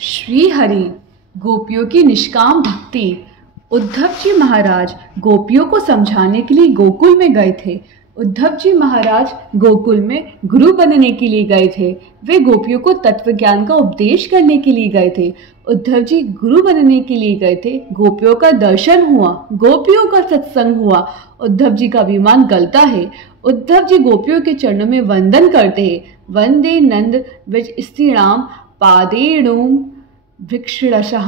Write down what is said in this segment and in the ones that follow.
श्री हरि गोपियों की निष्काम भक्ति। उद्धव जी महाराज गोपियों को समझाने के लिए गोकुल में गए थे। उद्धव जी महाराज गोकुल में गुरु बनने के लिए गए थे। वे गोपियों को तत्व ज्ञान का उपदेश करने के लिए गए थे। उद्धव जी गुरु बनने के लिए गए थे। गोपियों का दर्शन हुआ, गोपियों का सत्संग हुआ। उद्धव जी का विमान गलता है। उद्धव जी गोपियों के चरणों में वंदन करते हैं। वंदे नंद ब्रज स्त्रीणाम पादेणुम वृक्षरसः।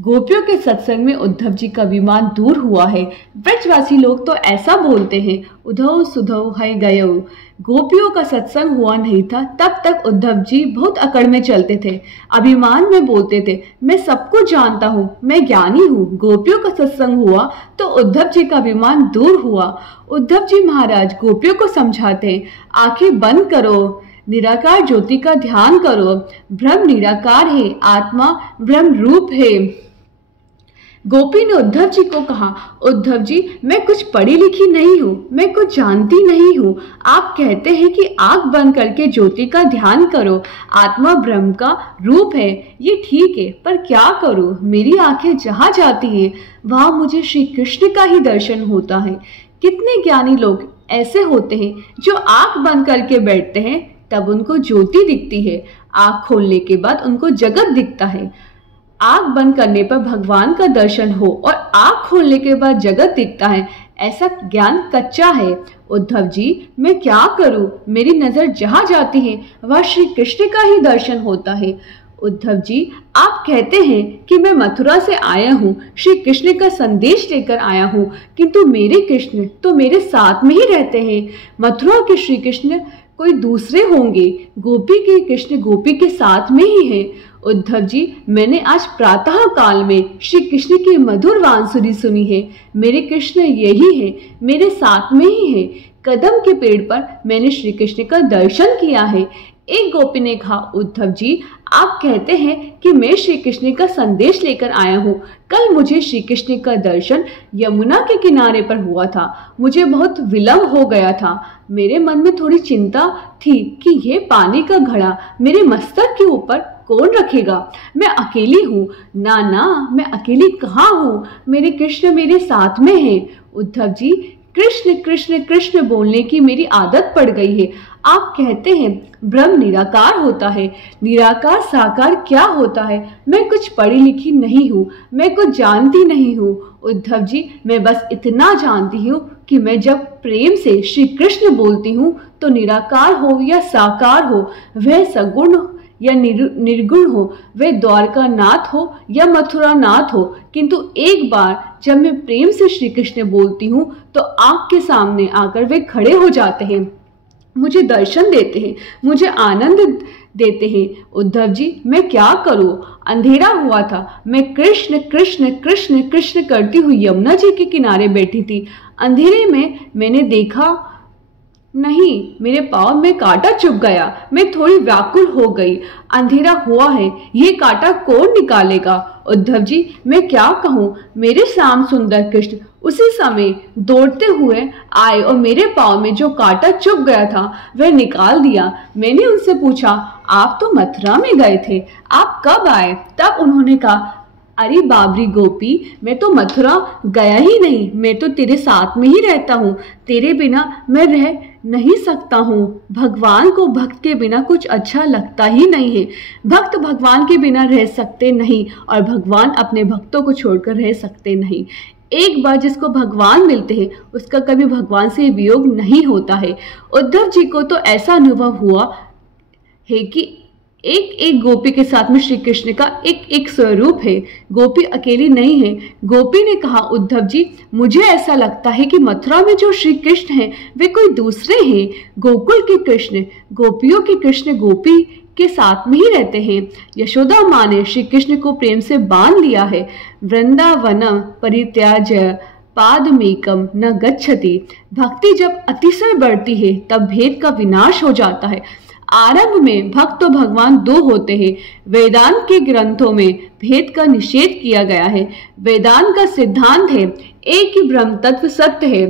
गोपियों के सत्संग में उद्धव जी का विमान दूर हुआ है। ब्रजवासी लोग तो ऐसा बोलते हैं, उधव सुधव है गयो। गोपियों का सत्संग हुआ नहीं था, तब तक उद्धव जी बहुत अकड़ में चलते थे। अभिमान में बोलते थे, मैं सब कुछ जानता हूँ, मैं ज्ञानी हूँ। गोपियों का सत्संग हुआ तो उद्धव जी का विमान दूर हुआ। उद्धव जी महाराज गोपियों को समझाते हैं, आंखें बंद करो, निराकार ज्योति का ध्यान करो। ब्रह्म निराकार है, आत्मा ब्रह्म रूप है। गोपी ने उद्धव जी को कहा, उद्धव जी मैं कुछ पढ़ी लिखी नहीं हूँ, मैं कुछ जानती नहीं हूँ। आप कहते हैं कि आंख बंद करके ज्योति का ध्यान करो, आत्मा ब्रह्म का रूप है, ये ठीक है, पर क्या करूँ? मेरी आंखें जहाँ जाती हैं वहाँ मुझे श्री कृष्ण का ही दर्शन होता है। कितने ज्ञानी लोग ऐसे होते हैं जो आंख बंद करके बैठते हैं, तब उनको ज्योति दिखती है, आंख खोलने के बाद उनको जगत दिखता है। आंख बंद करने पर भगवान का दर्शन हो और आंख खोलने के बाद जगत दिखता है, ऐसा ज्ञान कच्चा है। उद्धव जी मैं क्या करूं? मेरी नजर जहां जाती है वह श्री कृष्ण का ही दर्शन होता है। उद्धव जी आप कहते हैं कि मैं मथुरा से आया हूँ, श्री कृष्ण का संदेश लेकर आया हूँ, किंतु मेरे कृष्ण तो मेरे साथ में ही रहते हैं। मथुरा के श्री कृष्ण कोई दूसरे होंगे, गोपी के कृष्ण गोपी के साथ में ही है। उद्धव जी मैंने आज प्रातः काल में श्री कृष्ण की मधुर बांसुरी सुनी है। मेरे कृष्ण यही है, मेरे साथ में ही है। कदम के पेड़ पर मैंने श्री कृष्ण का दर्शन किया है। एक गोपी ने कहा, उद्धव जी आप कहते हैं कि मैं श्री कृष्ण का संदेश लेकर आया हूँ। कल मुझे श्री कृष्ण का दर्शन यमुना के किनारे पर हुआ था। मुझे बहुत विलंब हो गया था। मेरे मन में थोड़ी चिंता थी कि यह पानी का घड़ा मेरे मस्तक के ऊपर कौन रखेगा? मैं अकेली हूँ। ना, मैं अकेली कहाँ हूँ? मेरे कृष्ण मेरे साथ में है। उद्धव जी कृष्ण कृष्ण कृष्ण बोलने की मेरी आदत पड़ गई है। आप कहते हैं ब्रह्म निराकार होता है, निराकार साकार क्या होता है? मैं कुछ पढ़ी लिखी नहीं हूँ, मैं कुछ जानती नहीं हूँ। उद्धव जी मैं बस इतना जानती हूँ कि मैं जब प्रेम से श्री कृष्ण बोलती हूँ तो निराकार हो या साकार हो, वह सगुण या निर्गुण हो, वे द्वारका नाथ हो या मथुरा नाथ हो, किंतु एक बार जब मैं प्रेम से श्री कृष्ण बोलती हूँ तो आँख के सामने आकर वे खड़े हो जाते हैं, मुझे दर्शन देते हैं, मुझे आनंद देते हैं। उद्धव जी मैं क्या करूं? अंधेरा हुआ था। मैं कृष्ण कृष्ण कृष्ण कृष्ण करती हुई यमुना जी के किनारे बैठी थी। अंधेरे में मैंने देखा नहीं, मेरे पाँव में कांटा चुभ गया। मैं थोड़ी व्याकुल हो गई। अंधेरा हुआ है, ये कांटा कौन निकालेगा? उद्धव जी मैं क्या कहूँ? मेरे श्याम सुंदर कृष्ण उसी समय दौड़ते हुए आए और मेरे पाँव में जो कांटा चुभ गया था वह निकाल दिया। मैंने उनसे पूछा, आप तो मथुरा में गए थे, आप कब आए? तब उन्होंने कहा, अरे बाबरी गोपी मैं तो मथुरा गया ही नहीं, मैं तो तेरे साथ में ही रहता हूँ। तेरे बिना मैं रह नहीं सकता हूँ। भगवान को भक्त के बिना कुछ अच्छा लगता ही नहीं है। भक्त भगवान के बिना रह सकते नहीं और भगवान अपने भक्तों को छोड़कर रह सकते नहीं। एक बार जिसको भगवान मिलते हैं उसका कभी भगवान से वियोग नहीं होता है। उद्धव जी को तो ऐसा अनुभव हुआ है कि एक एक गोपी के साथ में श्री कृष्ण का एक एक स्वरूप है। गोपी अकेली नहीं है। गोपी ने कहा, उद्धव जी मुझे ऐसा लगता है कि मथुरा में जो श्री कृष्ण हैं वे कोई दूसरे हैं। गोकुल के कृष्ण गोपियों के कृष्ण गोपी के साथ में ही रहते हैं। यशोदा माँ ने श्री कृष्ण को प्रेम से बांध लिया है। वृंदावन परित्याज्य पादमेकम न गच्छति। भक्ति जब अतिशय बढ़ती है तब भेद का विनाश हो जाता है। आरंभ में भक्त तो भगवान दो होते हैं। वेदांत के ग्रंथों में भेद का निषेध किया गया है। वेदांत का सिद्धांत है एक ही ब्रह्म तत्व सत्य है।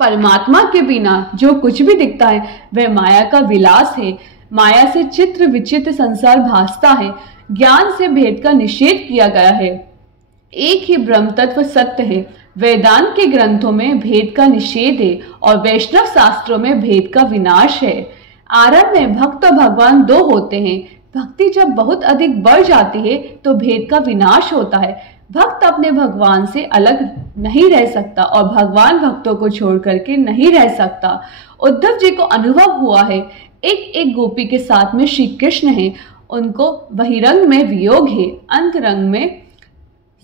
परमात्मा के बिना जो कुछ भी दिखता है वह माया का विलास है। माया से चित्र विचित्र संसार भासता है। ज्ञान से भेद का निषेध किया गया है। एक ही ब्रह्म तत्व सत्य है। वेदांत के ग्रंथों में भेद का निषेध है और वैष्णव शास्त्रों में भेद का विनाश है। आरंभ में भक्त और भगवान दो होते हैं। भक्ति जब बहुत अधिक बढ़ जाती है तो भेद का विनाश होता है। भक्त अपने भगवान से अलग नहीं रह सकता और भगवान भक्तों को छोड़ करके नहीं रह सकता। उद्धव जी को अनुभव हुआ है, एक एक गोपी के साथ में श्री कृष्ण है। उनको बहिरंग में वियोग है, अंतरंग में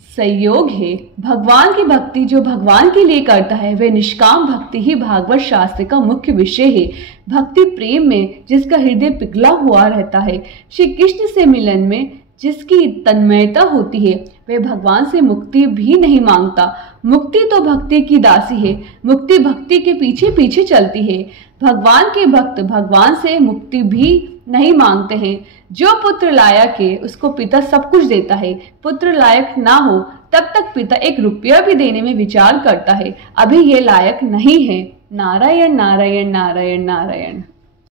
संयोग है। भगवान की भक्ति जो भगवान के लिए करता है वह निष्काम भक्ति ही भागवत शास्त्र का मुख्य विषय है। भक्ति प्रेम में जिसका हृदय पिघला हुआ रहता है, श्री कृष्ण से मिलन में जिसकी तन्मयता होती है, वह भगवान से मुक्ति भी नहीं मांगता। मुक्ति तो भक्ति की दासी है, मुक्ति भक्ति के पीछे पीछे चलती है। भगवान के भक्त भगवान से मुक्ति भी नहीं मांगते हैं। जो पुत्र लायक है उसको पिता सब कुछ देता है। पुत्र लायक ना हो तब तक पिता एक रुपया भी देने में विचार करता है। अभी ये लायक नहीं है। नारायण नारायण नारायण नारायण।